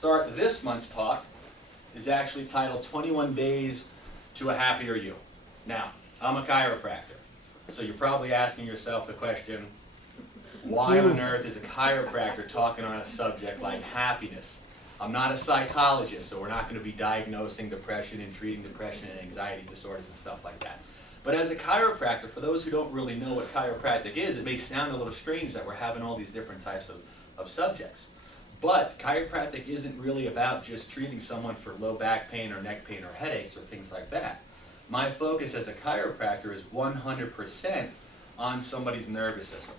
Start this month's talk is actually titled 21 Days to a Happier You. Now, I'm a chiropractor, so you're probably asking yourself the question, why on earth is a chiropractor talking on a subject like happiness? I'm not a psychologist, so we're not going to be diagnosing depression and treating depression and anxiety disorders and stuff like that. But as a chiropractor, for those who don't really know what chiropractic is, it may sound a little strange that we're having all these different types of subjects. But chiropractic isn't really about just treating someone for low back pain or neck pain or headaches or things like that. My focus as a chiropractor is 100% on somebody's nervous system.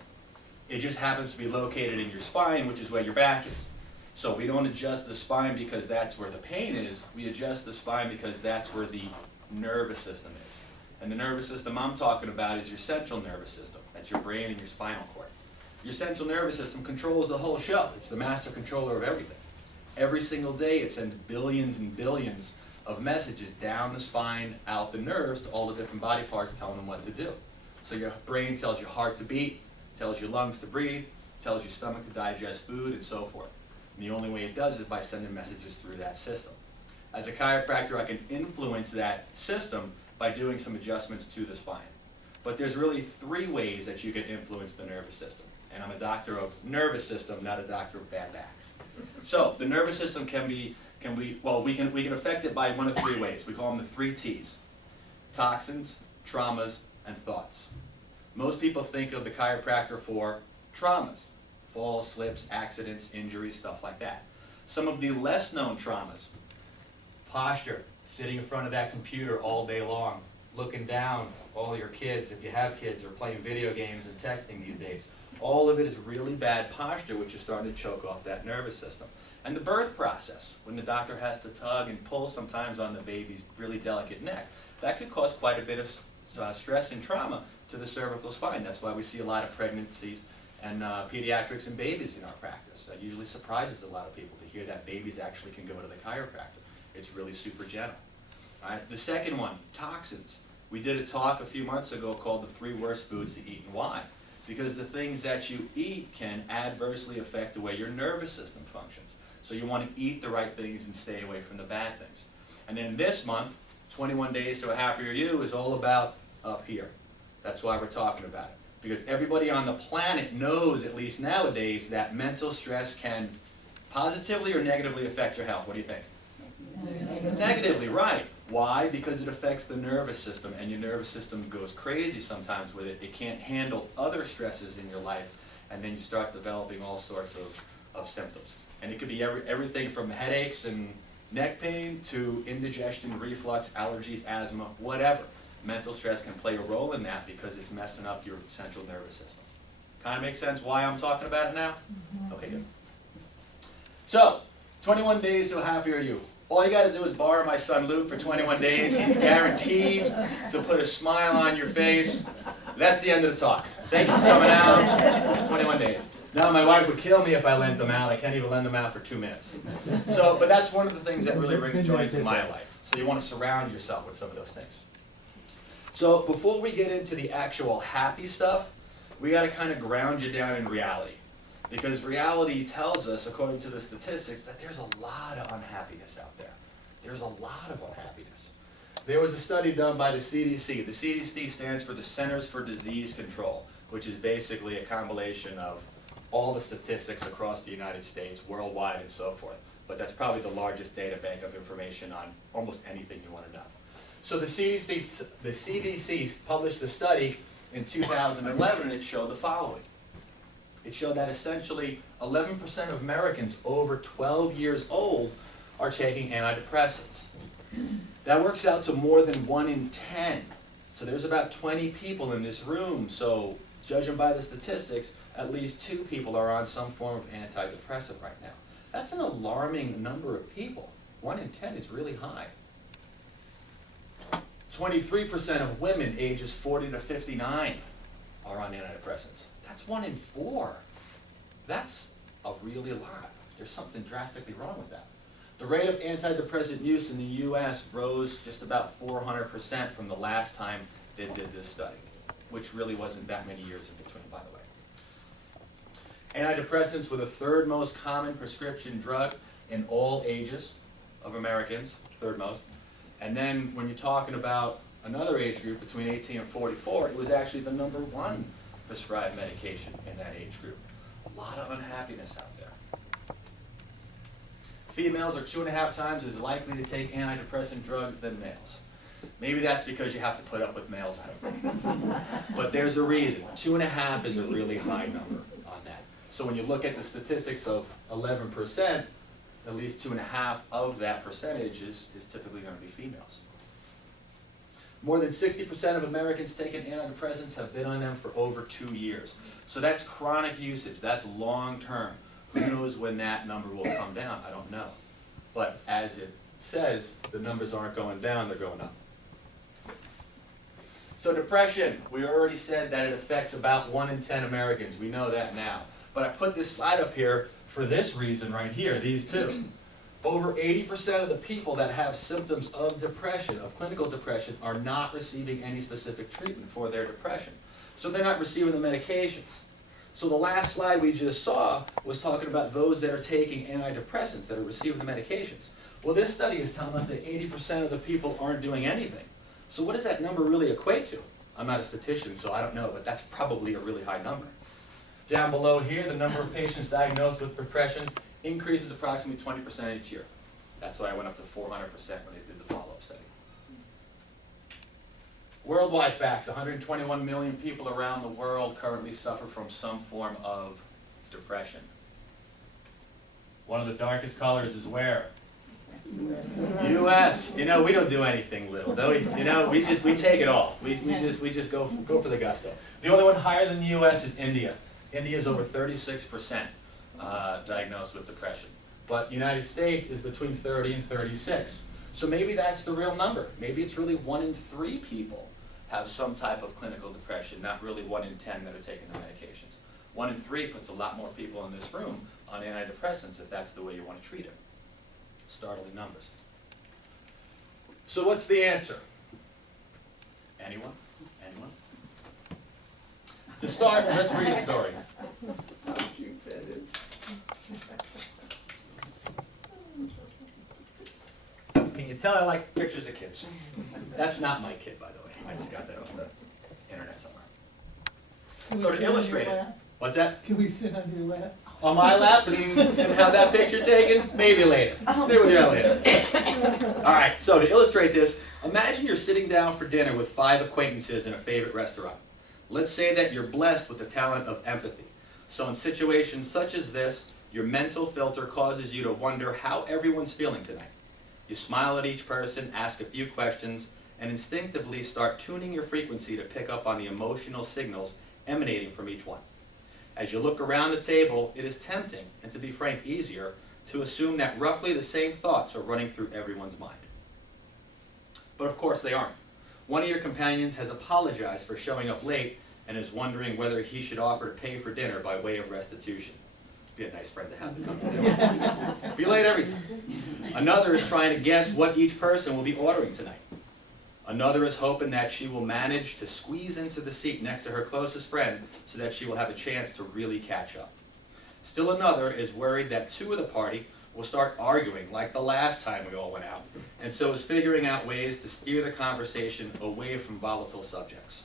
It just happens to be located in your spine, which is where your back is. So we don't adjust the spine because that's where the pain is. We adjust the spine because that's where the nervous system is. And the nervous system I'm talking about is your central nervous system. That's your brain and your spinal cord. Your central nervous system controls the whole show. It's the master controller of everything. Every single day it sends billions and billions of messages down the spine, out the nerves, to all the different body parts telling them what to do. So your brain tells your heart to beat, tells your lungs to breathe, tells your stomach to digest food, and so forth. And the only way it does it is by sending messages through that system. As a chiropractor, I can influence that system by doing some adjustments to the spine. But there's really three ways that you can influence the nervous system. And I'm a doctor of nervous system, not a doctor of bad backs. So the nervous system we can affect it by one of three ways. We call them the 3 T's: toxins, traumas, and thoughts. Most people think of the chiropractor for traumas: falls, slips, accidents, injuries, stuff like that. Some of the less known traumas: posture, sitting in front of that computer all day long, looking down, all your kids, if you have kids, or playing video games and texting these days. All of it is really bad posture, which is starting to choke off that nervous system. And the birth process, when the doctor has to tug and pull sometimes on the baby's really delicate neck, that could cause quite a bit of stress and trauma to the cervical spine. That's why we see a lot of pregnancies and pediatrics and babies in our practice. That usually surprises a lot of people to hear that babies actually can go to the chiropractor. It's really super gentle. All right. The second one, toxins. We did a talk a few months ago called The 3 Worst Foods to Eat and Why. Because the things that you eat can adversely affect the way your nervous system functions. So you want to eat the right things and stay away from the bad things. And then this month, 21 Days to a Happier You is all about up here. That's why we're talking about it. Because everybody on the planet knows, at least nowadays, that mental stress can positively or negatively affect your health. What do you think? Negatively, right. Why? Because it affects the nervous system, and your nervous system goes crazy sometimes with it. It can't handle other stresses in your life, and then you start developing all sorts of symptoms. And it could be everything from headaches and neck pain to indigestion, reflux, allergies, asthma, whatever. Mental stress can play a role in that because it's messing up your central nervous system. Kind of makes sense why I'm talking about it now? Okay, good. So, 21 Days to a Happier You. All you got to do is borrow my son Luke for 21 days. He's guaranteed to put a smile on your face. That's the end of the talk. Thank you for coming out. 21 days. Now my wife would kill me if I lent them out. I can't even lend them out for 2 minutes. But that's one of the things that really brings joy to my life. So you want to surround yourself with some of those things. So before we get into the actual happy stuff, we got to kind of ground you down in reality. Because reality tells us, according to the statistics, that there's a lot of unhappiness out there. There's a lot of unhappiness. There was a study done by the CDC. The CDC stands for the Centers for Disease Control, which is basically a compilation of all the statistics across the United States, worldwide, and so forth. But that's probably the largest data bank of information on almost anything you want to know. So the CDC published a study in 2011, and it showed the following. It showed that essentially 11% of Americans over 12 years old are taking antidepressants. That works out to more than 1 in 10. So there's about 20 people in this room. So judging by the statistics, at least 2 people are on some form of antidepressant right now. That's an alarming number of people. 1 in 10 is really high. 23% of women ages 40 to 59 are on antidepressants. That's 1 in 4. That's a really lot. There's something drastically wrong with that. The rate of antidepressant use in the U.S. rose just about 400% from the last time they did this study, which really wasn't that many years in between, by the way. Antidepressants were the 3rd most common prescription drug in all ages of Americans, third most. And then when you're talking about another age group between 18 and 44, it was actually the #1 prescribed medication in that age group. A lot of unhappiness out there. Females are 2.5 times as likely to take antidepressant drugs than males. Maybe that's because you have to put up with males, I don't know. But there's a reason. 2.5 is a really high number on that. So when you look at the statistics of 11%, at least 2.5 of that percentage is typically going to be females. More than 60% of Americans taking antidepressants have been on them for over 2 years. So that's chronic usage, that's long-term. Who knows when that number will come down? I don't know. But as it says, the numbers aren't going down, they're going up. So depression, we already said that it affects about 1 in 10 Americans. We know that now. But I put this slide up here for this reason right here, these two. Over 80% of the people that have symptoms of depression, of clinical depression, are not receiving any specific treatment for their depression. So they're not receiving the medications. So the last slide we just saw was talking about those that are taking antidepressants, that are receiving the medications. Well, this study is telling us that 80% of the people aren't doing anything. So what does that number really equate to? I'm not a statistician, so I don't know, but that's probably a really high number. Down below here, the number of patients diagnosed with depression increases approximately 20% each year. That's why I went up to 400% when they did the follow-up study. Worldwide facts, 121 million people around the world currently suffer from some form of depression. One of the darkest colors is where? US. You know, we don't do anything little, do we? You know, we take it all. We just go for the gusto. The only one higher than the US is India. India is over 36% diagnosed with depression. But United States is between 30 and 36. So maybe that's the real number. Maybe it's really 1 in 3 people have some type of clinical depression, not really 1 in 10 that are taking the medications. 1 in 3 puts a lot more people in this room on antidepressants if that's the way you want to treat it. Startling numbers. So what's the answer? Anyone? Anyone? To start, let's read a story. Can you tell I like pictures of kids? That's not my kid, by the way. I just got that off the internet somewhere. So to illustrate it, what's that? Can we sit on your lap? On my lap and have that picture taken? Maybe later. Maybe we'll do that later. All right, so to illustrate this, imagine you're sitting down for dinner with 5 acquaintances in a favorite restaurant. Let's say that you're blessed with the talent of empathy. So in situations such as this, your mental filter causes you to wonder how everyone's feeling tonight. You smile at each person, ask a few questions, and instinctively start tuning your frequency to pick up on the emotional signals emanating from each one. As you look around the table, it is tempting, and to be frank, easier, to assume that roughly the same thoughts are running through everyone's mind. But of course they aren't. One of your companions has apologized for showing up late and is wondering whether he should offer to pay for dinner by way of restitution. Be a nice friend to have to come to dinner. Be late every time. Another is trying to guess what each person will be ordering tonight. Another is hoping that she will manage to squeeze into the seat next to her closest friend so that she will have a chance to really catch up. Still another is worried that 2 of the party will start arguing like the last time we all went out, and so is figuring out ways to steer the conversation away from volatile subjects.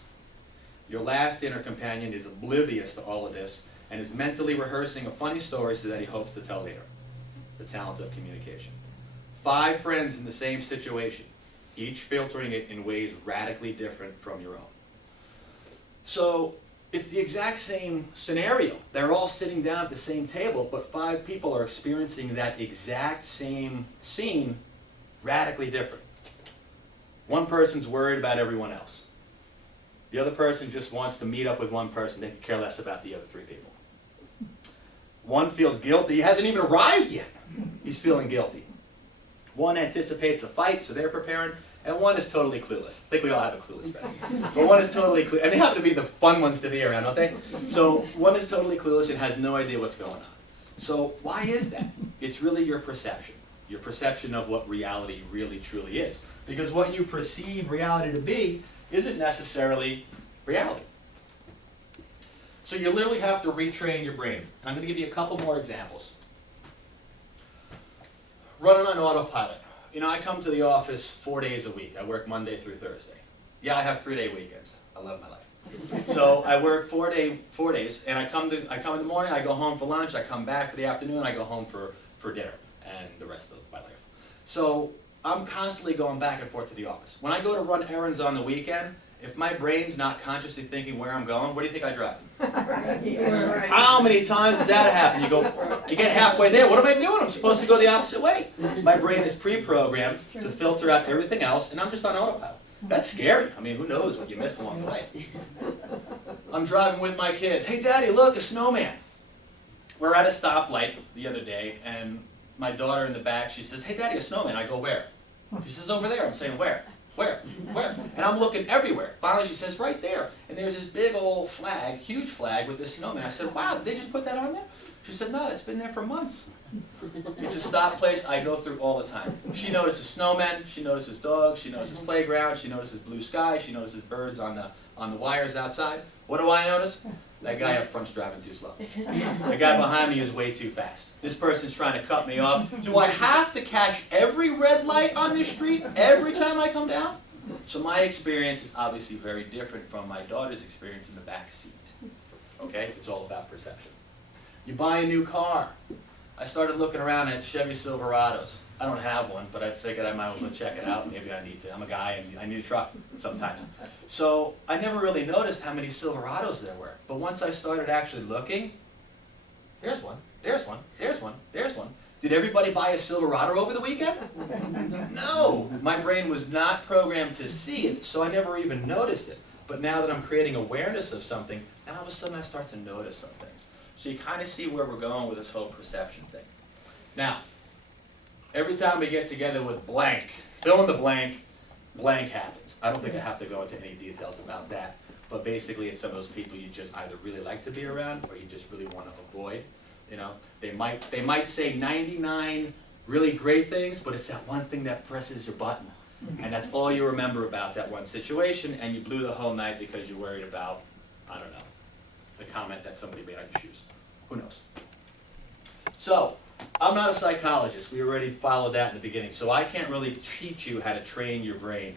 Your last dinner companion is oblivious to all of this and is mentally rehearsing a funny story so that he hopes to tell later. The talent of communication. 5 friends in the same situation, each filtering it in ways radically different from your own. So it's the exact same scenario. They're all sitting down at the same table, but 5 people are experiencing that exact same scene radically different. One person's worried about everyone else. The other person just wants to meet up with one person. They can care less about the other 3 people. One feels guilty. He hasn't even arrived yet. He's feeling guilty. One anticipates a fight, so they're preparing, and one is totally clueless. I think we all have a clueless friend. But one is totally clueless, and they happen to be the fun ones to be around, don't they? So one is totally clueless and has no idea what's going on. So why is that? It's really your perception of what reality really truly is. Because what you perceive reality to be isn't necessarily reality. So you literally have to retrain your brain. I'm going to give you a couple more examples. running on autopilot. You know, I come to the office 4 days a week. I work Monday through Thursday. Yeah, I have 3-day weekends. I love my life. So I work 4 days, and I come in the morning, I go home for lunch, I come back for the afternoon, I go home for dinner and the rest of my life. So I'm constantly going back and forth to the office. When I go to run errands on the weekend, if my brain's not consciously thinking where I'm going, where do you think I drive? Right. How many times does that happen? You get halfway there, what am I doing? I'm supposed to go the opposite way. My brain is pre-programmed to filter out everything else, and I'm just on autopilot. That's scary. I mean, who knows what you miss along the way. I'm driving with my kids. Hey, Daddy, look, a snowman. We're at a stoplight the other day, and my daughter in the back, she says, hey, Daddy, a snowman. I go, where? She says, over there. I'm saying, where? Where? Where? And I'm looking everywhere. Finally, she says, right there. And there's this big old flag, huge flag with this snowman. I said, wow, did they just put that on there? She said, no, it's been there for months. It's a stop place I go through all the time. She notices snowmen, she notices dogs, she notices playground, she notices blue sky, she notices birds on the wires outside. What do I notice? That guy up front's driving too slow. The guy behind me is way too fast. This person's trying to cut me off. Do I have to catch every red light on this street every time I come down? So my experience is obviously very different from my daughter's experience in the back seat. Okay? It's all about perception. You buy a new car. I started looking around at Chevy Silverados. I don't have one, but I figured I might as well check it out. Maybe I need to. I'm a guy and I need a truck sometimes. So I never really noticed how many Silverados there were. But once I started actually looking, there's one, there's one, there's one, there's one. Did everybody buy a Silverado over the weekend? No! My brain was not programmed to see it, so I never even noticed it. But now that I'm creating awareness of something, now all of a sudden I start to notice some things. So you kind of see where we're going with this whole perception thing. Now, every time we get together with blank, fill in the blank, blank happens. I don't think I have to go into any details about that, but basically it's some of those people you just either really like to be around or you just really want to avoid. You know, they might say 99 really great things, but it's that one thing that presses your button. And that's all you remember about that one situation, and you blew the whole night because you're worried about, I don't know, the comment that somebody made on your shoes. Who knows? So, I'm not a psychologist. We already followed that in the beginning. So I can't really teach you how to train your brain.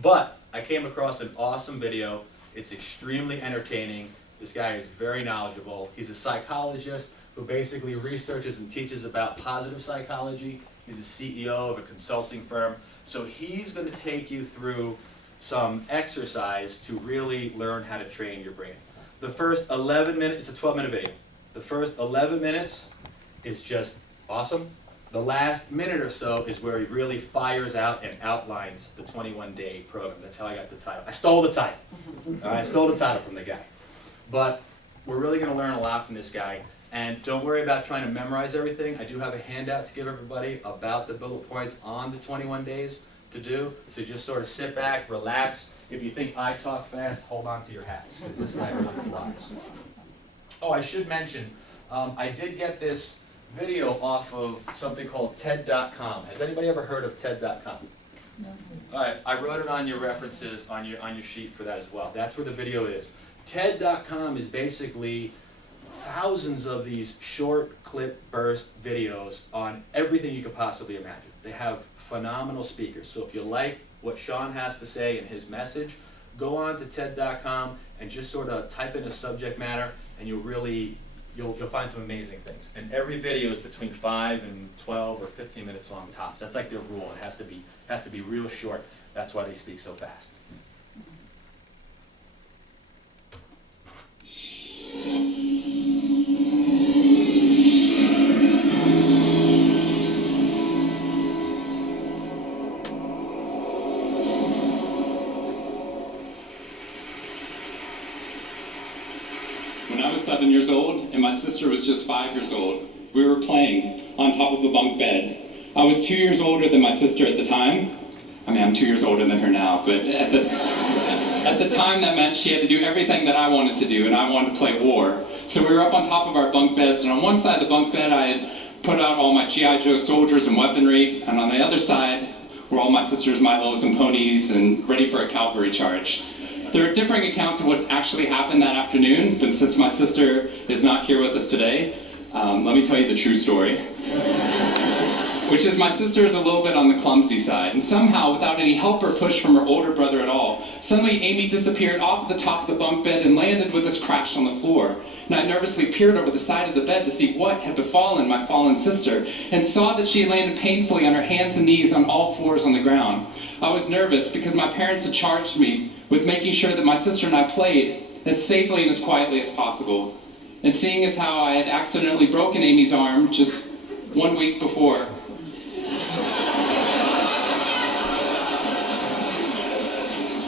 But I came across an awesome video. It's extremely entertaining. This guy is very knowledgeable. He's a psychologist who basically researches and teaches about positive psychology. He's a CEO of a consulting firm. So he's going to take you through some exercise to really learn how to train your brain. The first 11 minutes, it's a 12-minute video. The first 11 minutes is just awesome. The last minute or so is where he really fires out and outlines the 21-day program. That's how I got the title. I stole the title. I stole the title from the guy. But we're really going to learn a lot from this guy. And don't worry about trying to memorize everything. I do have a handout to give everybody about the bullet points on the 21 days to do. So just sort of sit back, relax. If you think I talk fast, hold on to your hats, because this guy really flies. Oh, I should mention, I did get this video off of something called TED.com. Has anybody ever heard of TED.com? No. All right, I wrote it on your references on your sheet for that as well. That's where the video is. TED.com is basically thousands of these short clip burst videos on everything you could possibly imagine. They have phenomenal speakers. So if you like what Sean has to say in his message, go on to TED.com and just sort of type in a subject matter, and you'll find some amazing things. And every video is between 5 and 12 or 15 minutes long tops. That's like their rule. It has to be real short. That's why they speak so fast. When I was 7 years old and my sister was just 5 years old, we were playing on top of a bunk bed. I was 2 years older than my sister at the time. I mean, I'm 2 years older than her now, but at the time that meant she had to do everything that I wanted to do, and I wanted to play war. So we were up on top of our bunk beds, and on one side of the bunk bed I had put out all my G.I. Joe soldiers and weaponry, and on the other side were all my sister's Milos and ponies and ready for a cavalry charge. There are differing accounts of what actually happened that afternoon, but since my sister is not here with us today, let me tell you the true story. which is my sister is a little bit on the clumsy side. And somehow, without any help or push from her older brother at all, suddenly Amy disappeared off the top of the bunk bed and landed with us crashed on the floor. And I nervously peered over the side of the bed to see what had befallen my fallen sister, and saw that she had landed painfully on her hands and knees on all fours on the ground. I was nervous because my parents had charged me with making sure that my sister and I played as safely and as quietly as possible. And seeing as how I had accidentally broken Amy's arm just 1 week before,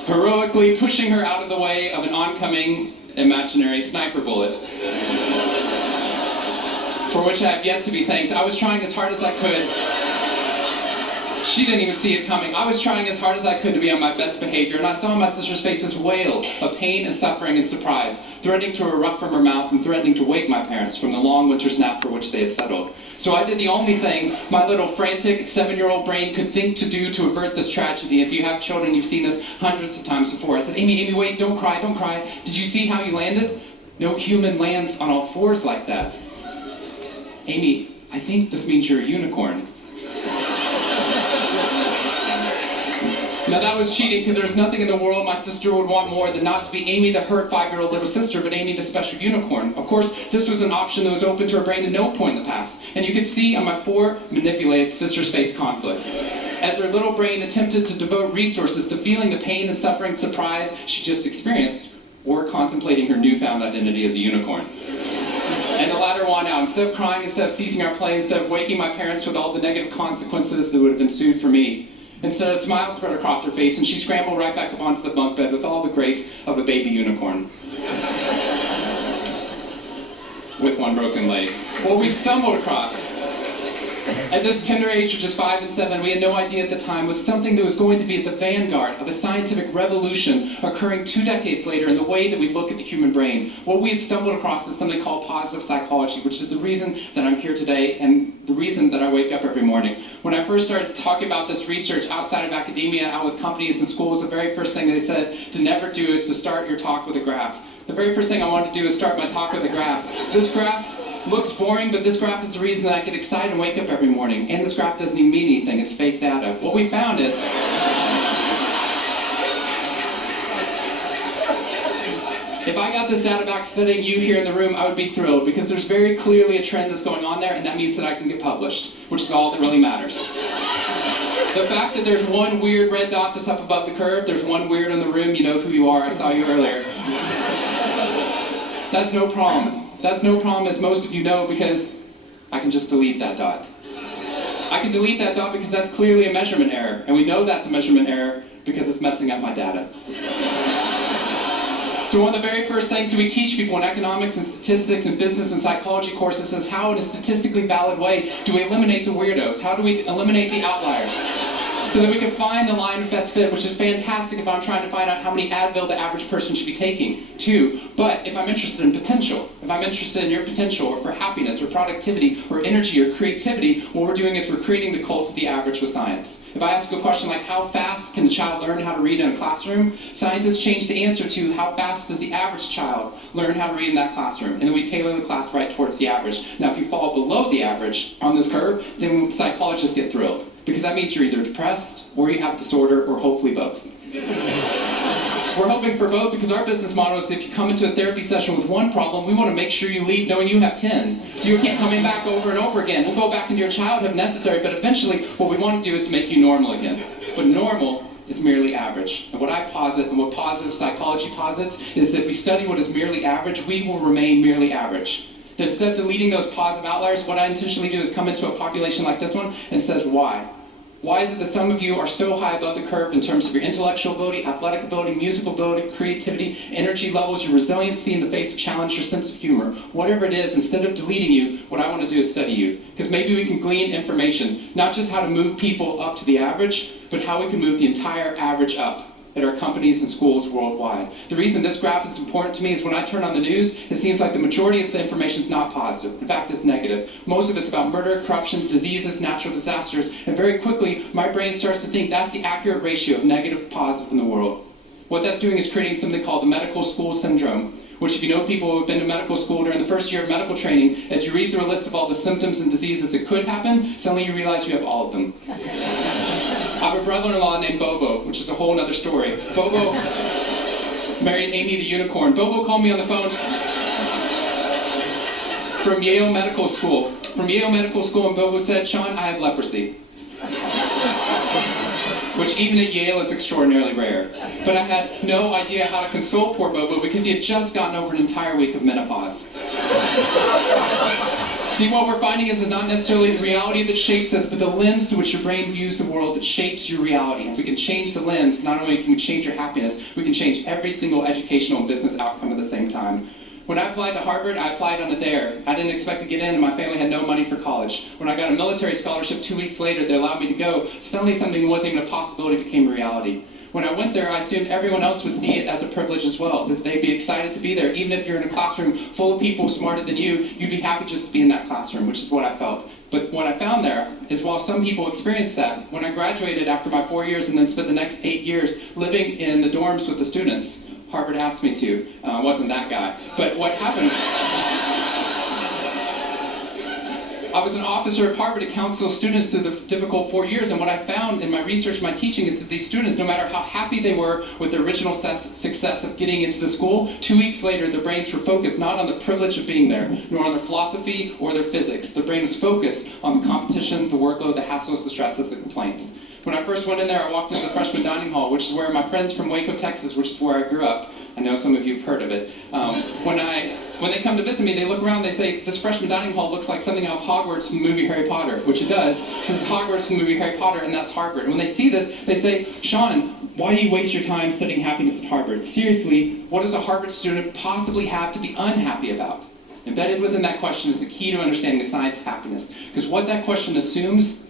heroically pushing her out of the way of an oncoming imaginary sniper bullet, for which I have yet to be thanked. I was trying as hard as I could. She didn't even see it coming. I was trying as hard as I could to be on my best behavior, and I saw my sister's face this wail of pain and suffering and surprise, threatening to erupt from her mouth and threatening to wake my parents from the long winter's nap for which they had settled. So I did the only thing my little frantic 7-year-old brain could think to do to avert this tragedy. If you have children, you've seen this hundreds of times before. I said, Amy, wait, don't cry, don't cry. Did you see how you landed? No human lands on all fours like that. Amy, I think this means you're a unicorn. Now that was cheating, because there's nothing in the world my sister would want more than not to be Amy the hurt 5-year-old little sister, but Amy the special unicorn. Of course, this was an option that was open to her brain at no point in the past. And you could see on my poor, manipulated sister's face conflict, as her little brain attempted to devote resources to feeling the pain and suffering surprise she just experienced, or contemplating her newfound identity as a unicorn. And the latter won out. Instead of crying, instead of ceasing our play, instead of waking my parents with all the negative consequences that would have ensued for me, instead, a smile spread across her face, and she scrambled right back up onto the bunk bed with all the grace of a baby unicorn, with one broken leg. What we stumbled across at this tender age of just 5 and 7, we had no idea at the time, was something that was going to be at the vanguard of a scientific revolution occurring 2 decades later in the way that we look at the human brain. What we had stumbled across is something called positive psychology, which is the reason that I'm here today and the reason that I wake up every morning. When I first started talking about this research outside of academia, out with companies and schools, the very first thing they said to never do is to start your talk with a graph. The very first thing I wanted to do is start my talk with a graph. This graph looks boring, but this graph is the reason that I get excited and wake up every morning. And this graph doesn't even mean anything, it's fake data. What we found is, if I got this data back sitting you here in the room, I would be thrilled, because there's very clearly a trend that's going on there, and that means that I can get published, which is all that really matters. The fact that there's one weird red dot that's up above the curve, there's one weird in the room, you know who you are, I saw you earlier. That's no problem. That's no problem, as most of you know, because I can just delete that dot. I can delete that dot because that's clearly a measurement error, and we know that's a measurement error because it's messing up my data. So one of the very first things that we teach people in economics and statistics and business and psychology courses is how, in a statistically valid way, do we eliminate the weirdos? How do we eliminate the outliers? So that we can find the line of best fit, which is fantastic if I'm trying to find out how many Advil the average person should be taking, too. But if I'm interested in potential, if I'm interested in your potential, or for happiness, or productivity, or energy, or creativity, what we're doing is we're creating the cult of the average with science. If I ask a question like, how fast can a child learn how to read in a classroom? Scientists change the answer to, how fast does the average child learn how to read in that classroom? And then we tailor the class right towards the average. Now, if you fall below the average on this curve, then psychologists get thrilled, because that means you're either depressed, or you have disorder, or hopefully both. We're hoping for both, because our business model is, if you come into a therapy session with one problem, we want to make sure you leave knowing you have 10. So you can't coming back over and over again. We'll go back into your childhood if necessary, but eventually what we want to do is to make you normal again. But normal is merely average. And what I posit, and what positive psychology posits, is that if we study what is merely average, we will remain merely average. That instead of deleting those positive outliers, what I intentionally do is come into a population like this one and says, why? Why is it that some of you are so high above the curve in terms of your intellectual ability, athletic ability, musical ability, creativity, energy levels, your resiliency in the face of challenge, your sense of humor? Whatever it is, instead of deleting you, what I want to do is study you. Because maybe we can glean information, not just how to move people up to the average, but how we can move the entire average up at our companies and schools worldwide. The reason this graph is important to me is when I turn on the news, it seems like the majority of the information is not positive. In fact, it's negative. Most of it's about murder, corruption, diseases, natural disasters, and very quickly, my brain starts to think that's the accurate ratio of negative to positive in the world. What that's doing is creating something called the medical school syndrome, which if you know people who have been to medical school during the first year of medical training, as you read through a list of all the symptoms and diseases that could happen, suddenly you realize you have all of them. I have a brother-in-law named Bobo, which is a whole other story. Bobo married Amy the unicorn. Bobo called me on the phone from Yale Medical School. And Bobo said, "Sean, I have leprosy." Which even at Yale is extraordinarily rare. But I had no idea how to console poor Bobo because he had just gotten over an entire week of menopause. See, what we're finding is not necessarily the reality that shapes us, but the lens through which your brain views the world that shapes your reality. If we can change the lens, not only can we change your happiness, we can change every single educational and business outcome at the same time. When I applied to Harvard, I applied on a dare. I didn't expect to get in, and my family had no money for college. When I got a military scholarship 2 weeks later, they allowed me to go. Suddenly something that wasn't even a possibility became a reality. When I went there, I assumed everyone else would see it as a privilege as well, that they'd be excited to be there. Even if you're in a classroom full of people smarter than you, you'd be happy just to be in that classroom, which is what I felt. But what I found there is while some people experienced that, when I graduated after my 4 years and then spent the next 8 years living in the dorms with the students, Harvard asked me to. Wasn't that guy. But what happened, I was an officer at Harvard to counsel students through the difficult 4 years, and what I found in my research, my teaching, is that these students, no matter how happy they were with their original success of getting into the school, 2 weeks later their brains were focused not on the privilege of being there, nor on their philosophy or their physics. Their brain was focused on the competition, the workload, the hassles, the stresses, the complaints. When I first went in there, I walked into the freshman dining hall, which is where my friends from Waco, Texas, which is where I grew up, I know some of you have heard of it. When they come to visit me, they look around, they say, "This freshman dining hall looks like something out of Hogwarts from the movie Harry Potter," which it does. This is Hogwarts from the movie Harry Potter, and that's Harvard. And when they see this, they say, "Sean, why do you waste your time studying happiness at Harvard? Seriously, what does a Harvard student possibly have to be unhappy about?" Embedded within that question is the key to understanding the science of happiness. Because what that question assumes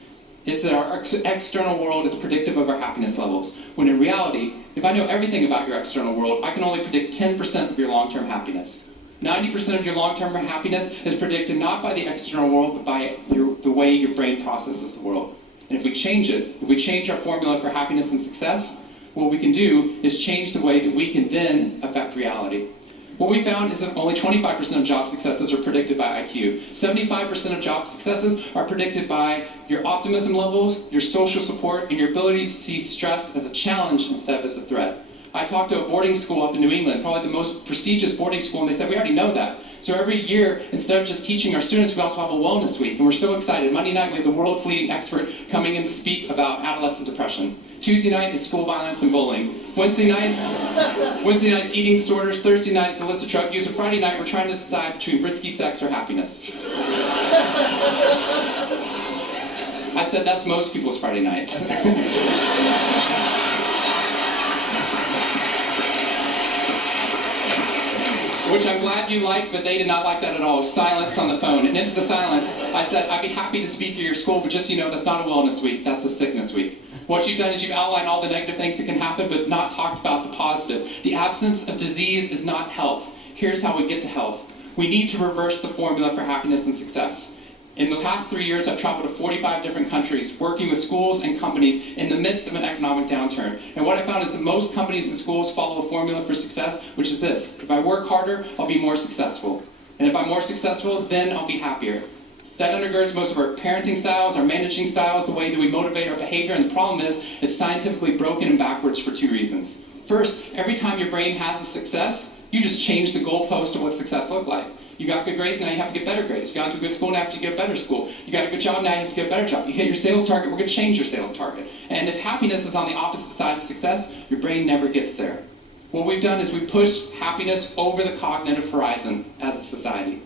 is that our external world is predictive of our happiness levels. When in reality, if I know everything about your external world, I can only predict 10% of your long-term happiness. 90% of your long-term happiness is predicted not by the external world, but by the way your brain processes the world. And if we change it, if we change our formula for happiness and success, what we can do is change the way that we can then affect reality. What we found is that only 25% of job successes are predicted by IQ. 75% of job successes are predicted by your optimism levels, your social support, and your ability to see stress as a challenge instead of as a threat. I talked to a boarding school up in New England, probably the most prestigious boarding school, and they said, "We already know that." So every year, instead of just teaching our students, we also have a wellness week, and we're so excited. Monday night, we have the world's leading expert coming in to speak about adolescent depression. Tuesday night is school violence and bullying. Wednesday night's eating disorders. Thursday night is illicit drug use. And Friday night, we're trying to decide between risky sex or happiness. I said that's most people's Friday night. Which I'm glad you liked, but they did not like that at all. Silence on the phone. And into the silence, I said, "I'd be happy to speak at your school, but just so you know, that's not a wellness week, that's a sickness week." What you've done is you've outlined all the negative things that can happen, but not talked about the positive. The absence of disease is not health. Here's how we get to health. We need to reverse the formula for happiness and success. In the past 3 years, I've traveled to 45 different countries, working with schools and companies in the midst of an economic downturn. And what I found is that most companies and schools follow a formula for success, which is this: if I work harder, I'll be more successful. And if I'm more successful, then I'll be happier. That undergirds most of our parenting styles, our managing styles, the way that we motivate our behavior, and the problem is it's scientifically broken and backwards for 2 reasons. First, every time your brain has a success, you just change the goalpost of what success looked like. You got good grades, now you have to get better grades. You got into a good school, now you have to get a better school. You got a good job, now you have to get a better job. You hit your sales target, we're going to change your sales target. And if happiness is on the opposite side of success, your brain never gets there. What we've done is we've pushed happiness over the cognitive horizon as a society.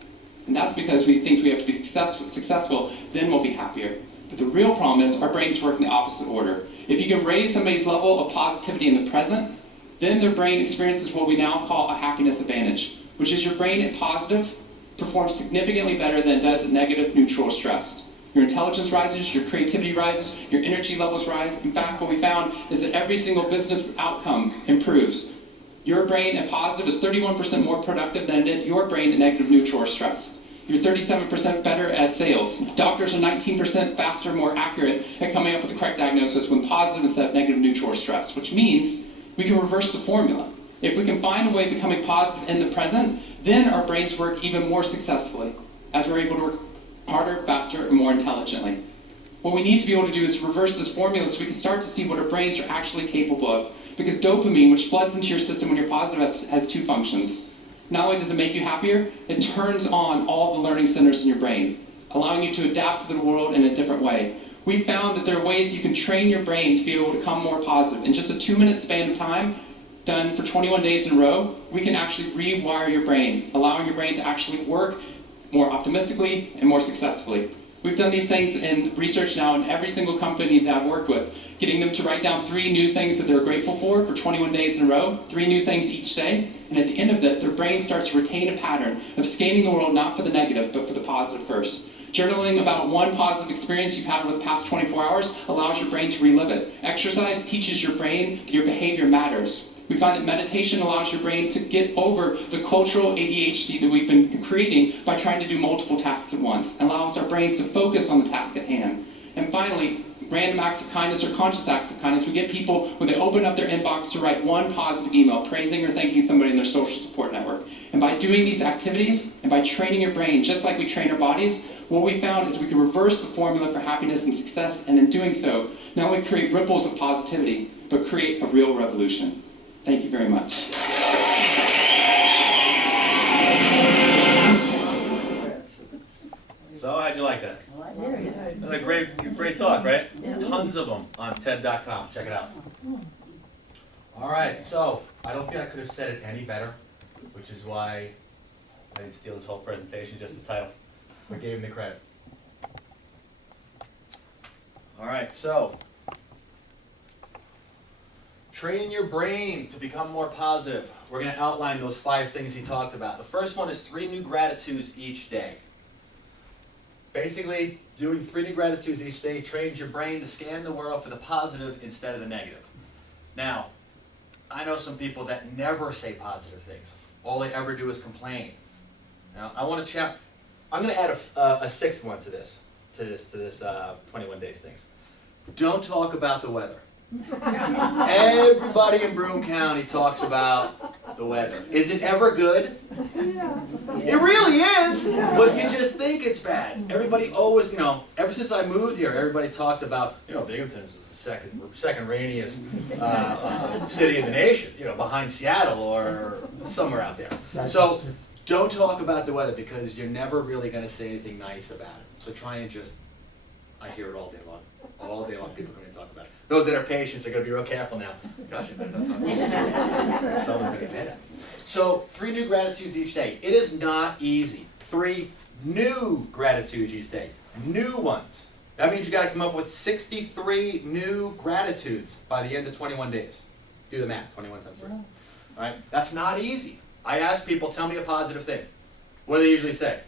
And that's because we think we have to be successful, then we'll be happier. But the real problem is our brains work in the opposite order. If you can raise somebody's level of positivity in the present, then their brain experiences what we now call a happiness advantage, which is your brain at positive performs significantly better than it does at negative, neutral, or stressed. Your intelligence rises, your creativity rises, your energy levels rise. In fact, what we found is that every single business outcome improves. Your brain at positive is 31% more productive than your brain at negative, neutral, or stressed. You're 37% better at sales. Doctors are 19% faster, more accurate at coming up with the correct diagnosis when positive instead of negative, neutral, or stressed, which means we can reverse the formula. If we can find a way of becoming positive in the present, then our brains work even more successfully, as we're able to work harder, faster, and more intelligently. What we need to be able to do is reverse this formula so we can start to see what our brains are actually capable of. Because dopamine, which floods into your system when you're positive, has two functions. Not only does it make you happier, it turns on all the learning centers in your brain, allowing you to adapt to the world in a different way. We found that there are ways you can train your brain to be able to become more positive. In just a 2-minute span of time, done for 21 days in a row, we can actually rewire your brain, allowing your brain to actually work more optimistically and more successfully. We've done these things in research now in every single company that I've worked with, getting them to write down 3 new things that they're grateful for 21 days in a row, 3 new things each day, and at the end of that, their brain starts to retain a pattern of scanning the world not for the negative, but for the positive first. Journaling about one positive experience you've had over the past 24 hours allows your brain to relive it. Exercise teaches your brain that your behavior matters. We find that meditation allows your brain to get over the cultural ADHD that we've been creating by trying to do multiple tasks at once, and allows our brains to focus on the task at hand. And finally, random acts of kindness or conscious acts of kindness. We get people, when they open up their inbox, to write one positive email praising or thanking somebody in their social support network. And by doing these activities, and by training your brain, just like we train our bodies, what we found is we can reverse the formula for happiness and success, and in doing so, not only create ripples of positivity, but create a real revolution. Thank you very much. So how'd you like that? Another great talk, right? Tons of them on TED.com. Check it out. All right, so I don't think I could have said it any better, which is why I didn't steal this whole presentation, just the title. I gave him the credit. All right, so training your brain to become more positive. We're going to outline those 5 things he talked about. The first one is 3 new gratitudes each day. Basically, doing 3 new gratitudes each day trains your brain to scan the world for the positive instead of the negative. Now, I know some people that never say positive things. All they ever do is complain. Now, I want to I'm going to add a 6th one to this 21 days things. Don't talk about the weather. Everybody in Broome County talks about the weather. Is it ever good? It really is, but you just think it's bad. Everybody always, ever since I moved here, everybody talked about, Binghamton's was the second rainiest city in the nation, behind Seattle or somewhere out there. So don't talk about the weather because you're never really going to say anything nice about it. So try and I hear it all day long. All day long, people come in and talk about it. Those that are patients are going to be real careful now. Gosh, I better not talk about it. Someone's going to get mad at me. So, 3 new gratitudes each day. It is not easy. 3 new gratitudes each day. New ones. That means you got to come up with 63 new gratitudes by the end of 21 days. Do the math, 21 times 3. All right? That's not easy. I ask people, tell me a positive thing. What do they usually say?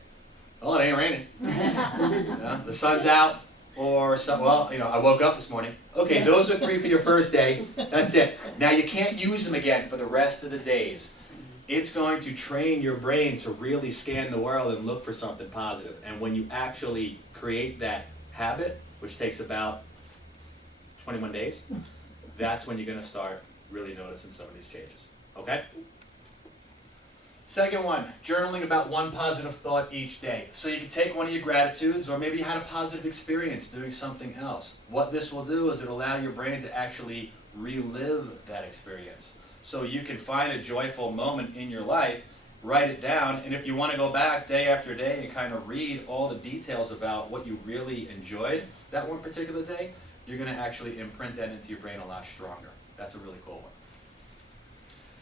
Well, it ain't raining. The sun's out. Or, I woke up this morning. Okay, those are 3 for your first day. That's it. Now, you can't use them again for the rest of the days. It's going to train your brain to really scan the world and look for something positive. And when you actually create that habit, which takes about 21 days, that's when you're going to start really noticing some of these changes. Okay? Second one, journaling about 1 positive thought each day. So you can take one of your gratitudes, or maybe you had a positive experience doing something else. What this will do is it'll allow your brain to actually relive that experience. So you can find a joyful moment in your life, write it down, and if you want to go back day after day and kind of read all the details about what you really enjoyed that one particular day, you're going to actually imprint that into your brain a lot stronger. That's a really cool one.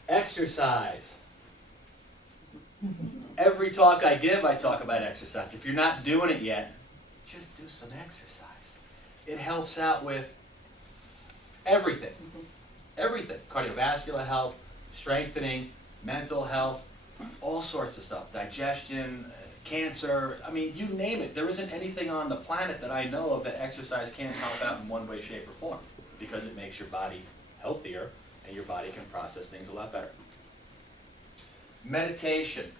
Exercise. Every talk I give, I talk about exercise. If you're not doing it yet, just do some exercise. It helps out with everything. Everything. Cardiovascular health, strengthening, mental health, all sorts of stuff. Digestion, cancer, you name it. There isn't anything on the planet that I know of that exercise can't help out in one way, shape, or form, because it makes your body healthier and your body can process things a lot better. Meditation.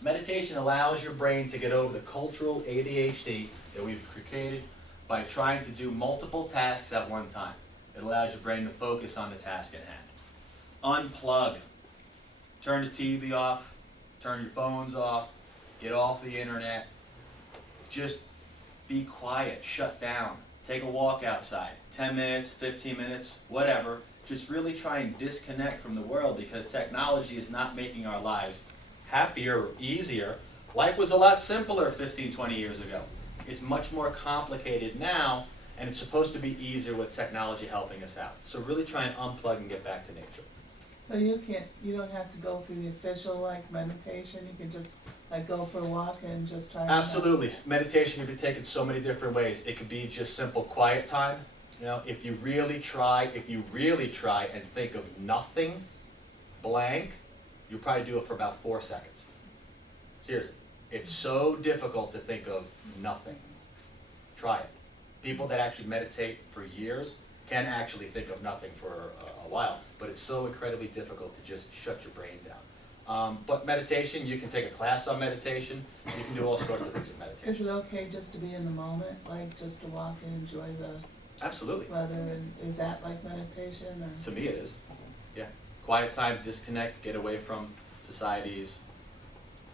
Meditation allows your brain to get over the cultural ADHD that we've created by trying to do multiple tasks at one time. It allows your brain to focus on the task at hand. unplug. Turn the TV off, turn your phones off, get off the internet. Just be quiet, shut down, take a walk outside, 10 minutes, 15 minutes, whatever. Just really try and disconnect from the world, because technology is not making our lives happier or easier. Life was a lot simpler 15, 20 years ago. It's much more complicated now, and it's supposed to be easier with technology helping us out. So really try and unplug and get back to nature. So you don't have to go through the official like meditation, you can just like go for a walk and just try. Absolutely. Meditation can be taken so many different ways. It could be just simple quiet time. You know, if you really try and think of nothing, blank, you'll probably do it for about 4 seconds. Seriously. It's so difficult to think of nothing. Try it. People that actually meditate for years can actually think of nothing for a while, but it's so incredibly difficult to just shut your brain down. But meditation, you can take a class on meditation. You can do all sorts of things with meditation. Is it okay just to be in the moment, like just to walk and enjoy the Absolutely. weather, and is that like meditation or? To me it is. Yeah. Quiet time, disconnect, get away from society's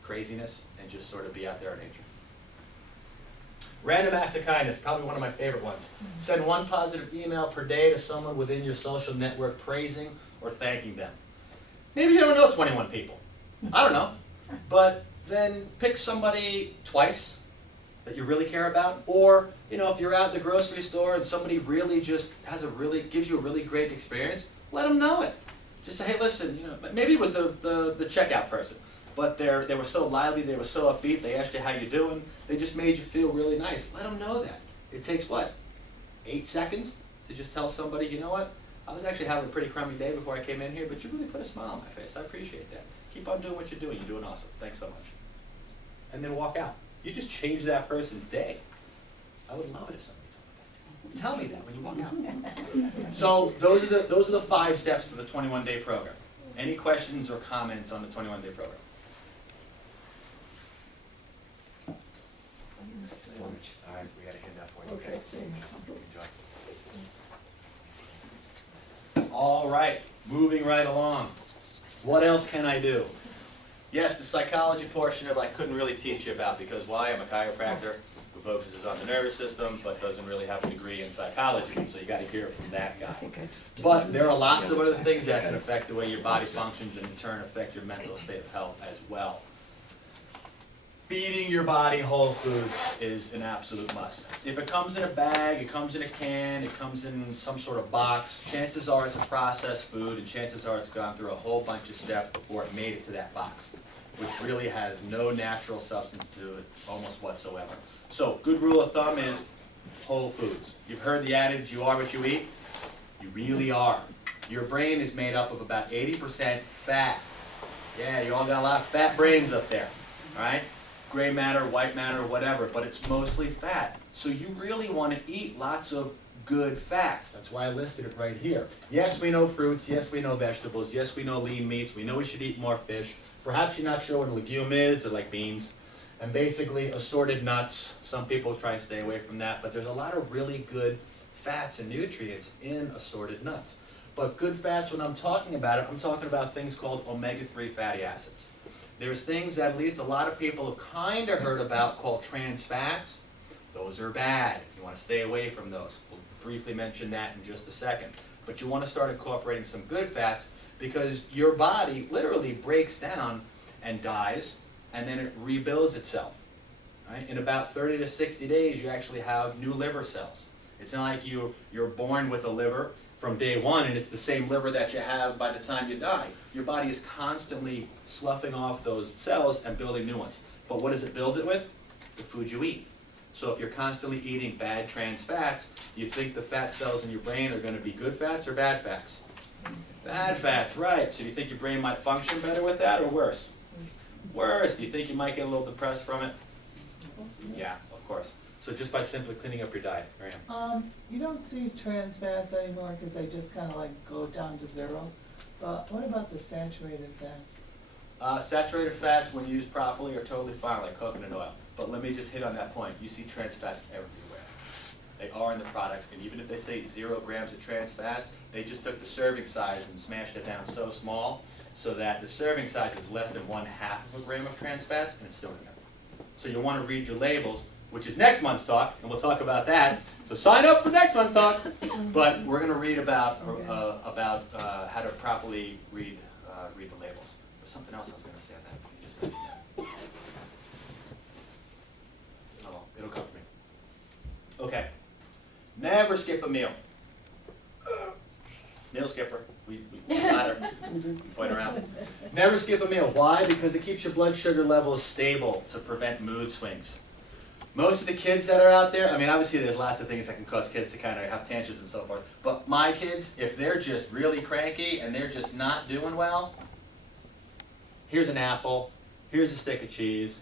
craziness, and just sort of be out there in nature. Random acts of kindness, probably one of my favorite ones. Send one positive email per day to someone within your social network praising or thanking them. Maybe you don't know 21 people. I don't know. But then pick somebody twice that you really care about. Or, you know, if you're out at the grocery store and somebody really just gives you a really great experience, let them know it. Just say, hey, listen, you know, maybe it was the checkout person. But they were so lively, they were so upbeat, they asked you how you're doing, they just made you feel really nice. Let them know that. It takes what? 8 seconds to just tell somebody, you know what? I was actually having a pretty crummy day before I came in here, but you really put a smile on my face. I appreciate that. Keep on doing what you're doing. You're doing awesome. Thanks so much. And then walk out. You just changed that person's day. I would love it if somebody told me that. Tell me that when you walk out. So those are the 5 steps for the 21-day program. Any questions or comments on the 21-day program? All right, we got a handout for you. Okay, thanks. Enjoy. All right, moving right along. What else can I do? Yes, the psychology portion of it I couldn't really teach you about, because why? I'm a chiropractor who focuses on the nervous system but doesn't really have a degree in psychology, so you got to hear it from that guy. But there are lots of other things that can affect the way your body functions and in turn affect your mental state of health as well. Feeding your body whole foods is an absolute must. If it comes in a bag, it comes in a can, it comes in some sort of box, chances are it's a processed food, and chances are it's gone through a whole bunch of steps before it made it to that box, which really has no natural substance to it almost whatsoever. So, good rule of thumb is whole foods. You've heard the adage, you are what you eat. You really are. Your brain is made up of about 80% fat. Yeah, you all got a lot of fat brains up there, all right? Gray matter, white matter, whatever, but it's mostly fat. So you really want to eat lots of good fats. That's why I listed it right here. Yes, we know fruits. Yes, we know vegetables. Yes, we know lean meats. We know we should eat more fish. Perhaps you're not sure what a legume is. They're like beans. And basically assorted nuts. Some people try and stay away from that, but there's a lot of really good fats and nutrients in assorted nuts. But good fats, when I'm talking about it, I'm talking about things called omega-3 fatty acids. There's things that at least a lot of people have kind of heard about called trans fats. Those are bad. You want to stay away from those. We'll briefly mention that in just a second. But you want to start incorporating some good fats, because your body literally breaks down and dies, and then it rebuilds itself. Right? In about 30 to 60 days, you actually have new liver cells. It's not like you're born with a liver from day one, and it's the same liver that you have by the time you die. Your body is constantly sloughing off those cells and building new ones. But what does it build it with? The food you eat. So if you're constantly eating bad trans fats, you think the fat cells in your brain are going to be good fats or bad fats? Bad fats, right. So do you think your brain might function better with that, or worse? Worse. Do you think you might get a little depressed from it? Yeah, of course. So just by simply cleaning up your diet, Miriam. You don't see trans fats anymore because they just kind of like go down to 0. But what about the saturated fats? Saturated fats, when used properly, are totally fine, like coconut oil. But let me just hit on that point. You see trans fats everywhere. They are in the products, and even if they say 0 grams of trans fats, they just took the serving size and smashed it down so small so that the serving size is less than 1/2 of a gram of trans fats, and it's still in there. So you'll want to read your labels, which is next month's talk, and we'll talk about that. So sign up for next month's talk. But we're going to read about how to properly read the labels. There's something else I was going to say on that. You just mentioned that. Oh, it'll come to me. Okay. Never skip a meal. Meal skipper. We got her. Point around. Never skip a meal. Why? Because it keeps your blood sugar levels stable to prevent mood swings. Most of the kids that are out there, I mean, obviously there's lots of things that can cause kids to kind of have tantrums and so forth, but my kids, if they're just really cranky and they're just not doing well, here's an apple, here's a stick of cheese,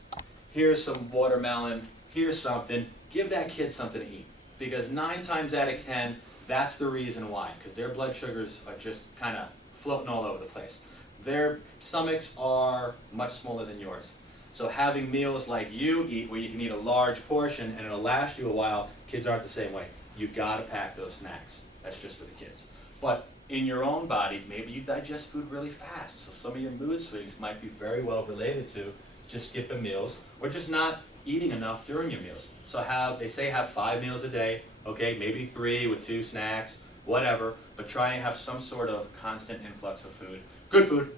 here's some watermelon, here's something. Give that kid something to eat, because 9 times out of 10, that's the reason why, because their blood sugars are just kind of floating all over the place. Their stomachs are much smaller than yours. So having meals like you eat, where you can eat a large portion and it'll last you a while, kids aren't the same way. You gotta pack those snacks. That's just for the kids. But in your own body, maybe you digest food really fast, so some of your mood swings might be very well related to just skipping meals or just not eating enough during your meals. So they say have 5 meals a day, okay, maybe 3 with 2 snacks, whatever, but try and have some sort of constant influx of food. Good food.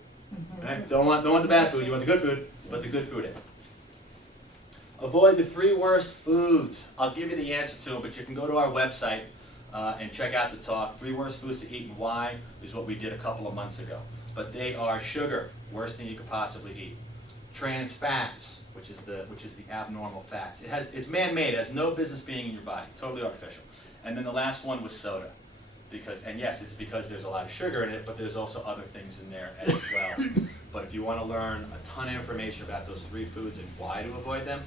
Right? Don't want the bad food, you want the good food, but the good food in. Avoid the 3 worst foods. I'll give you the answer to them, but you can go to our website and check out the talk. 3 worst foods to eat and why is what we did a couple of months ago. But they are sugar, worst thing you could possibly eat. Trans fats, which is the abnormal fats. It's man-made, it has no business being in your body, totally artificial. And then the last one was soda. And yes, it's because there's a lot of sugar in it, but there's also other things in there as well. But if you want to learn a ton of information about those 3 foods and why to avoid them,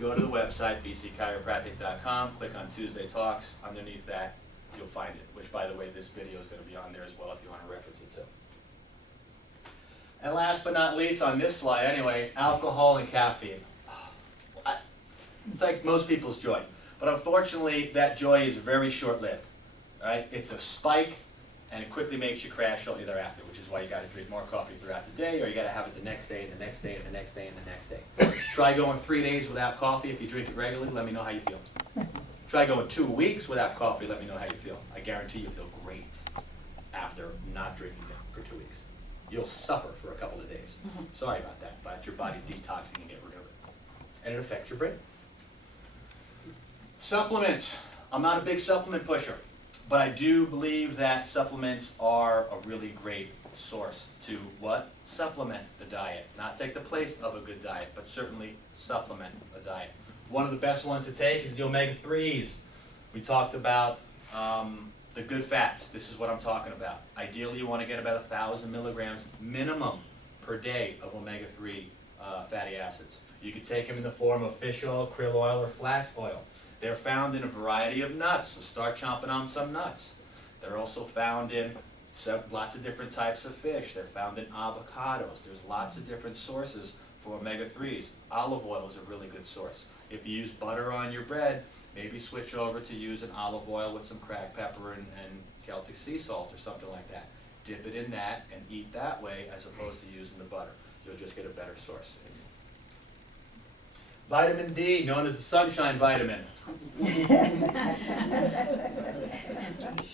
go to the website, bcchiropractic.com, click on Tuesday Talks. Underneath that, you'll find it, which, by the way, this video is going to be on there as well if you want to reference it too. And last but not least, on this slide anyway, alcohol and caffeine. It's like most people's joy. But unfortunately, that joy is very short-lived. Right? It's a spike, and it quickly makes you crash shortly thereafter, which is why you got to drink more coffee throughout the day, or you got to have it the next day, and the next day, and the next day, and the next day. Try going 3 days without coffee if you drink it regularly. Let me know how you feel. Try going 2 weeks without coffee. Let me know how you feel. I guarantee you'll feel great after not drinking it for 2 weeks. You'll suffer for a couple of days. Sorry about that, but your body detoxing and get rid of it. And it affects your brain. Supplements. I'm not a big supplement pusher. But I do believe that supplements are a really great source to what? Supplement the diet. Not take the place of a good diet, but certainly supplement a diet. One of the best ones to take is the omega-3s. We talked about the good fats. This is what I'm talking about. Ideally, you want to get about 1,000 milligrams minimum per day of omega-3 fatty acids. You could take them in the form of fish oil, krill oil, or flax oil. They're found in a variety of nuts, so start chomping on some nuts. They're also found in lots of different types of fish. They're found in avocados. There's lots of different sources for omega-3s. Olive oil is a really good source. If you use butter on your bread, maybe switch over to use an olive oil with some cracked pepper and Celtic sea salt or something like that. Dip it in that and eat that way as opposed to using the butter. You'll just get a better source. Vitamin D, known as the sunshine vitamin.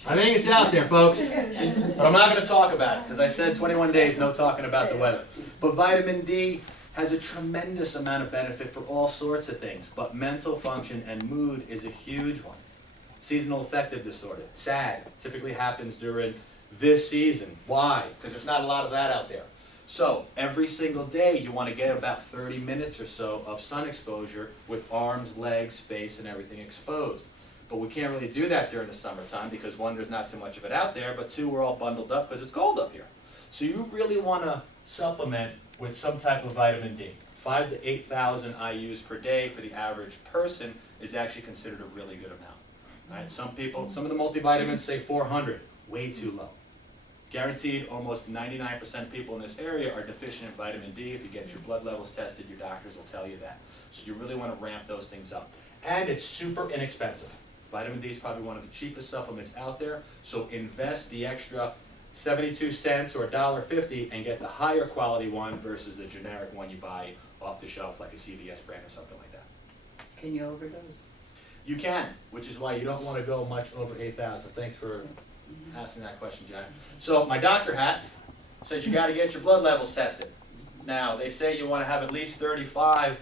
I think it's out there, folks, but I'm not going to talk about it because I said 21 days, no talking about the weather. But vitamin D has a tremendous amount of benefit for all sorts of things, but mental function and mood is a huge one. Seasonal affective disorder, SAD, typically happens during this season. Why? Because there's not a lot of that out there. So every single day you want to get about 30 minutes or so of sun exposure with arms, legs, face, and everything exposed. But we can't really do that during the summertime because 1, there's not too much of it out there, but 2, we're all bundled up because it's cold up here. So you really want to supplement with some type of vitamin D. 5,000 to 8,000 IUs per day for the average person is actually considered a really good amount. Right? Some of the multivitamins say 400, way too low. Guaranteed, almost 99% of people in this area are deficient in vitamin D. If you get your blood levels tested, your doctors will tell you that. So you really want to ramp those things up. And it's super inexpensive. Vitamin D is probably one of the cheapest supplements out there, so invest the extra 72 cents or $1.50 and get the higher quality one versus the generic one you buy off the shelf like a CVS brand or something like that. Can you overdose? You can, which is why you don't want to go much over 8,000. Thanks for asking that question, Jack. So my doctor hat says you got to get your blood levels tested. Now, they say you want to have at least 35,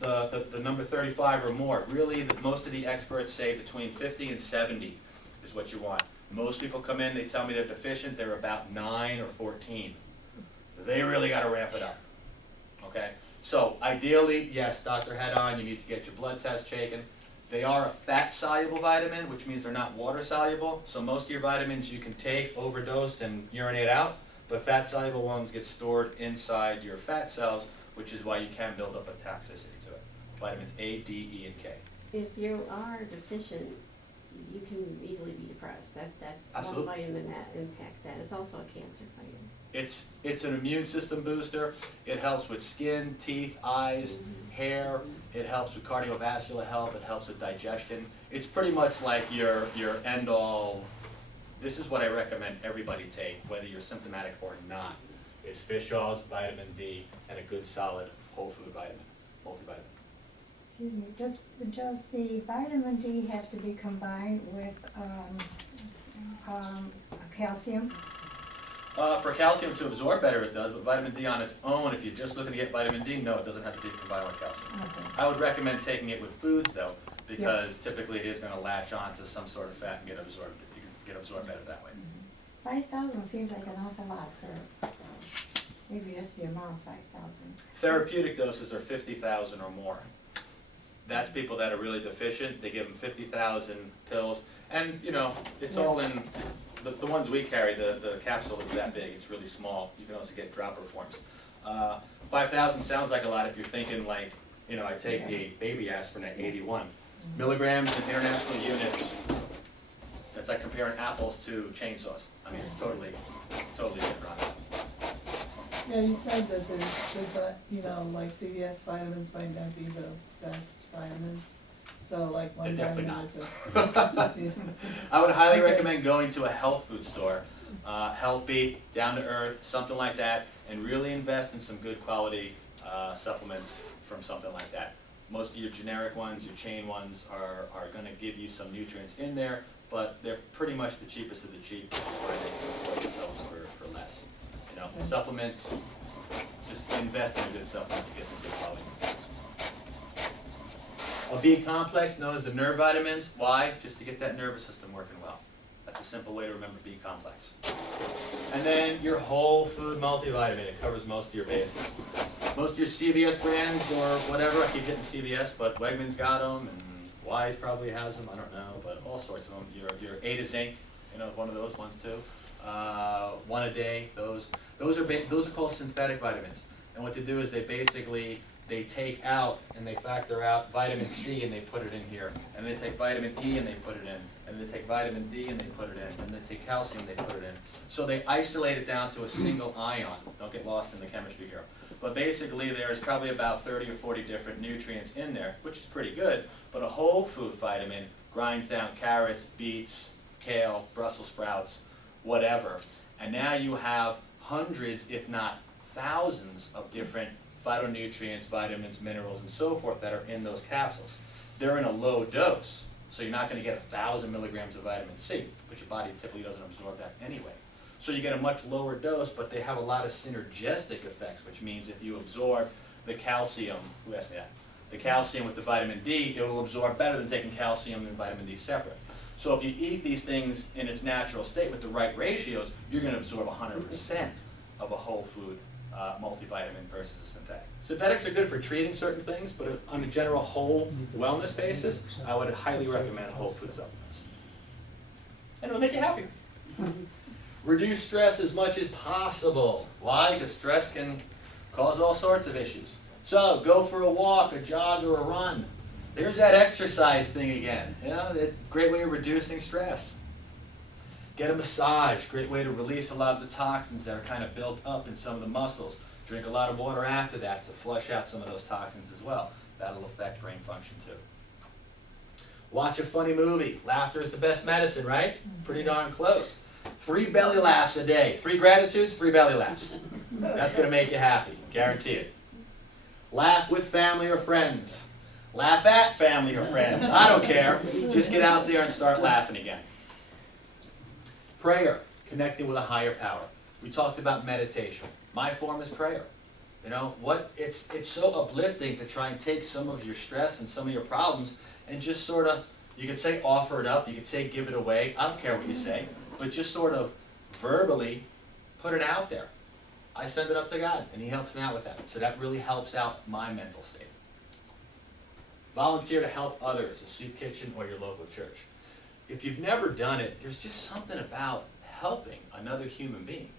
the number 35 or more. Really, most of the experts say between 50 and 70 is what you want. Most people come in, they tell me they're deficient, they're about 9 or 14. They really got to ramp it up, okay? So ideally, yes, Dr. Head on, you need to get your blood test taken. They are a fat-soluble vitamin, which means they're not water-soluble. So most of your vitamins you can take, overdose, and urinate out. But fat-soluble ones get stored inside your fat cells, which is why you can build up a toxicity to it. Vitamins A, D, E, and K. If you are deficient, you can easily be depressed. That's Absolutely. one vitamin that impacts that. It's also a cancer vitamin. It's an immune system booster. It helps with skin, teeth, eyes, hair. It helps with cardiovascular health. It helps with digestion. It's pretty much like your end-all. This is what I recommend everybody take, whether you're symptomatic or not, is fish oils, vitamin D, and a good solid whole food vitamin, multivitamin. Excuse me, does the vitamin D have to be combined with calcium? For calcium to absorb better it does, but vitamin D on its own, if you're just looking to get vitamin D, no, it doesn't have to be combined with calcium. Okay. I would recommend taking it with foods though, because typically it is going to latch on to some sort of fat and get absorbed. You can get absorbed better that way. 5,000 seems like an awful lot for, maybe just the amount, 5,000. Therapeutic doses are 50,000 or more. That's people that are really deficient. They give them 50,000 pills, and you know it's all in. The ones we carry, the capsule is that big. It's really small. You can also get dropper forms. 5,000 sounds like a lot if you're thinking like, you know, I take a baby aspirin at 81 milligrams in international units. That's like comparing apples to chainsaws. I mean, it's totally different. Yeah, you said that there's, you know, like CVS vitamins might not be the best vitamins. So like one They're definitely vitamin not. is I would highly recommend going to a health food store, Health Beat, Down to Earth, something like that, and really invest in some good quality supplements from something like that. Most of your generic ones, your chain ones, are going to give you some nutrients in there, but they're pretty much the cheapest of the cheap, which is why they can afford to sell them for less. You know, supplements, just invest in a good supplement to get some good quality nutrients. A B complex known as the nerve vitamins. Why? Just to get that nervous system working well. That's a simple way to remember B complex. And then your whole food multivitamin. It covers most of your bases. Most of your CVS brands or whatever, I keep hitting CVS, but Wegmans got them, and Wise probably has them, I don't know, but all sorts of them. Your A to Zinc, you know, one of those ones too. One a day, those are called synthetic vitamins. And what they do is they take out and they factor out vitamin C and they put it in here. And they take vitamin E and they put it in. And they take vitamin D and they put it in. And they take calcium and they put it in. So they isolate it down to a single ion. Don't get lost in the chemistry here. But basically there's probably about 30 or 40 different nutrients in there, which is pretty good. But a whole food vitamin grinds down carrots, beets, kale, Brussels sprouts, whatever. And now you have hundreds, if not thousands, of different phytonutrients, vitamins, minerals, and so forth that are in those capsules. They're in a low dose, so you're not going to get 1,000 milligrams of vitamin C, but your body typically doesn't absorb that anyway. So you get a much lower dose, but they have a lot of synergistic effects, which means if you absorb the calcium, who asked me that? The calcium with the vitamin D, it will absorb better than taking calcium and vitamin D separate. So if you eat these things in its natural state with the right ratios, you're going to absorb 100% of a whole food multivitamin versus a synthetic. Synthetics are good for treating certain things, but on a general whole wellness basis, I would highly recommend whole food supplements. And it'll make you happier. Reduce stress as much as possible. Why? Because stress can cause all sorts of issues. So go for a walk, a jog, or a run. There's that exercise thing again. You know, a great way of reducing stress. Get a massage, great way to release a lot of the toxins that are kind of built up in some of the muscles. Drink a lot of water after that to flush out some of those toxins as well. That'll affect brain function too. Watch a funny movie. Laughter is the best medicine, right? Pretty darn close. 3 belly laughs a day. 3 gratitudes, 3 belly laughs. That's going to make you happy, guarantee it. Laugh with family or friends. Laugh at family or friends. I don't care. Just get out there and start laughing again. Prayer, connecting with a higher power. We talked about meditation. My form is prayer. You know, it's so uplifting to try and take some of your stress and some of your problems and just sort of, you could say offer it up, you could say give it away, I don't care what you say, but just sort of verbally put it out there. I send it up to God, and He helps me out with that. So that really helps out my mental state. Volunteer to help others, a soup kitchen or your local church. If you've never done it, there's just something about helping another human being.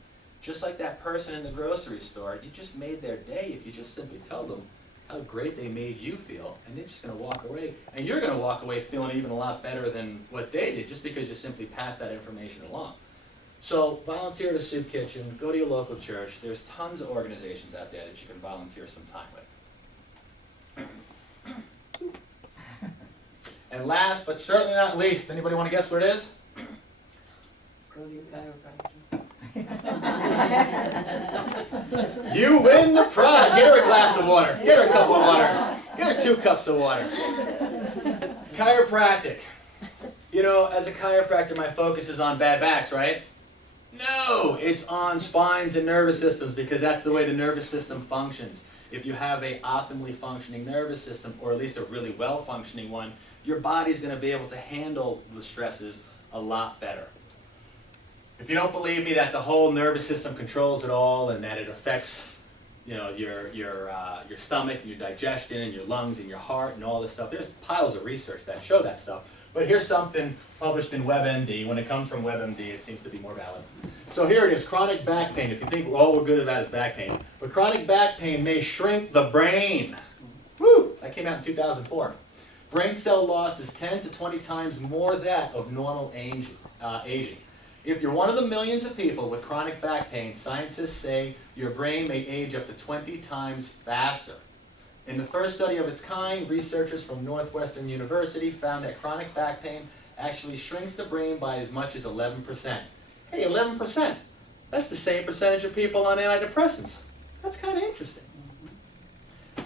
Just like that person in the grocery store, you just made their day if you just simply tell them how great they made you feel, and they're just going to walk away. And you're going to walk away feeling even a lot better than what they did, just because you simply passed that information along. So volunteer at a soup kitchen, go to your local church. There's tons of organizations out there that you can volunteer some time with. And last, but certainly not least, anybody want to guess what it is? Go to your chiropractor. You win the prize. Get her a glass of water. Get her a cup of water. Get her 2 cups of water. Chiropractic. You know, as a chiropractor, my focus is on bad backs, right? No, it's on spines and nervous systems, because that's the way the nervous system functions. If you have a optimally functioning nervous system, or at least a really well-functioning one, your body's going to be able to handle the stresses a lot better. If you don't believe me that the whole nervous system controls it all and that it affects, you know, your stomach, and your digestion, and your lungs, and your heart, and all this stuff, there's piles of research that show that stuff. But here's something published in WebMD. When it comes from WebMD, it seems to be more valid. So here it is, chronic back pain. If you think all we're good about is back pain. But chronic back pain may shrink the brain. Woo! That came out in 2004. Brain cell loss is 10 to 20 times more that of normal aging. If you're one of the millions of people with chronic back pain, scientists say your brain may age up to 20 times faster. In the first study of its kind, researchers from Northwestern University found that chronic back pain actually shrinks the brain by as much as 11%. Hey, 11%! That's the same percentage of people on antidepressants. That's kind of interesting.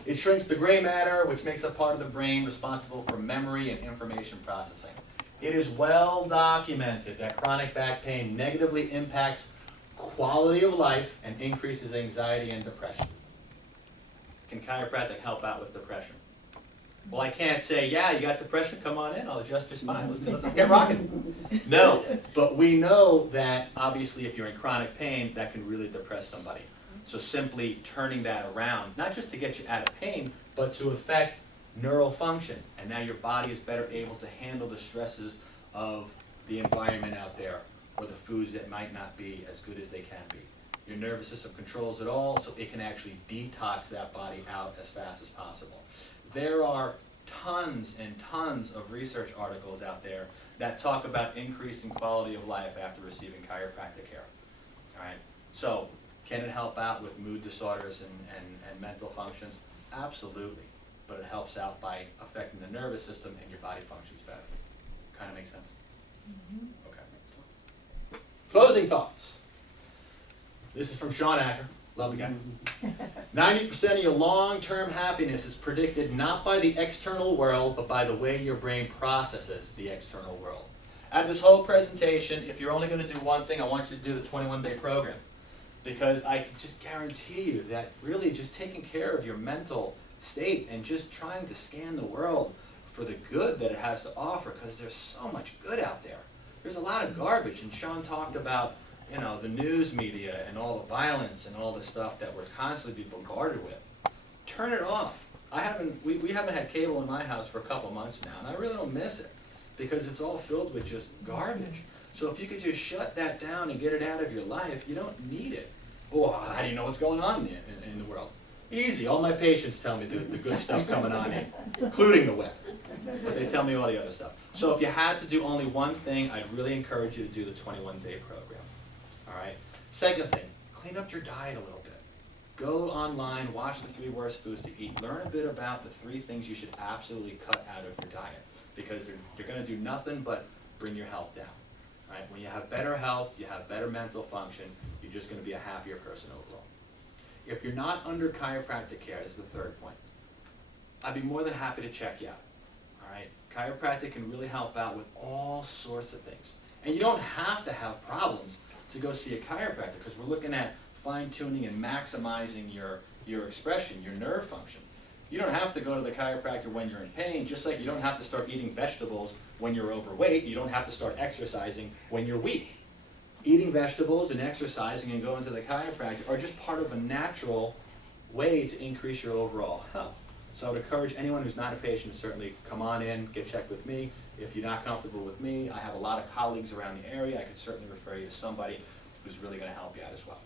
It shrinks the gray matter, which makes up part of the brain responsible for memory and information processing. It is well documented that chronic back pain negatively impacts quality of life and increases anxiety and depression. Can chiropractic help out with depression? Well, I can't say, yeah, you got depression, come on in, I'll adjust your spine, let's get rocking. No, but we know that obviously if you're in chronic pain, that can really depress somebody. So simply turning that around, not just to get you out of pain, but to affect neural function, and now your body is better able to handle the stresses of the environment out there, or the foods that might not be as good as they can be. Your nervous system controls it all, so it can actually detox that body out as fast as possible. There are tons and tons of research articles out there that talk about increasing quality of life after receiving chiropractic care. All right? So, can it help out with mood disorders and mental functions? Absolutely. But it helps out by affecting the nervous system, and your body functions better. Kind of makes sense? Okay. Closing thoughts. This is from Sean Acker. Love the guy. 90% of your long-term happiness is predicted not by the external world, but by the way your brain processes the external world. Out of this whole presentation, if you're only going to do one thing, I want you to do the 21-day program. Because I can just guarantee you that really just taking care of your mental state and just trying to scan the world for the good that it has to offer, because there's so much good out there. There's a lot of garbage, and Sean talked about, you know, the news media and all the violence and all the stuff that we're constantly being bombarded with. Turn it off. We haven't had cable in my house for a couple months now, and I really don't miss it, because it's all filled with just garbage. So if you could just shut that down and get it out of your life, you don't need it. Oh, how do you know what's going on in the world? Easy. All my patients tell me the good stuff coming on in, including the web. But they tell me all the other stuff. So if you had to do only one thing, I'd really encourage you to do the 21-day program. All right? Second thing, clean up your diet a little bit. Go online, watch the 3 worst foods to eat, learn a bit about the 3 things you should absolutely cut out of your diet, because they're gonna do nothing but bring your health down, right? When you have better health, you have better mental function, you're just gonna be a happier person overall. If you're not under chiropractic care, this is the 3rd point, I'd be more than happy to check you out, all right? Chiropractic can really help out with all sorts of things. And you don't have to have problems to go see a chiropractor, because we're looking at fine-tuning and maximizing your expression, your nerve function. You don't have to go to the chiropractor when you're in pain, just like you don't have to start eating vegetables when you're overweight. You don't have to start exercising when you're weak. Eating vegetables and exercising and going to the chiropractor are just part of a natural way to increase your overall health. So I would encourage anyone who's not a patient to certainly come on in, get checked with me. If you're not comfortable with me, I have a lot of colleagues around the area. I could certainly refer you to somebody who's really going to help you out as well.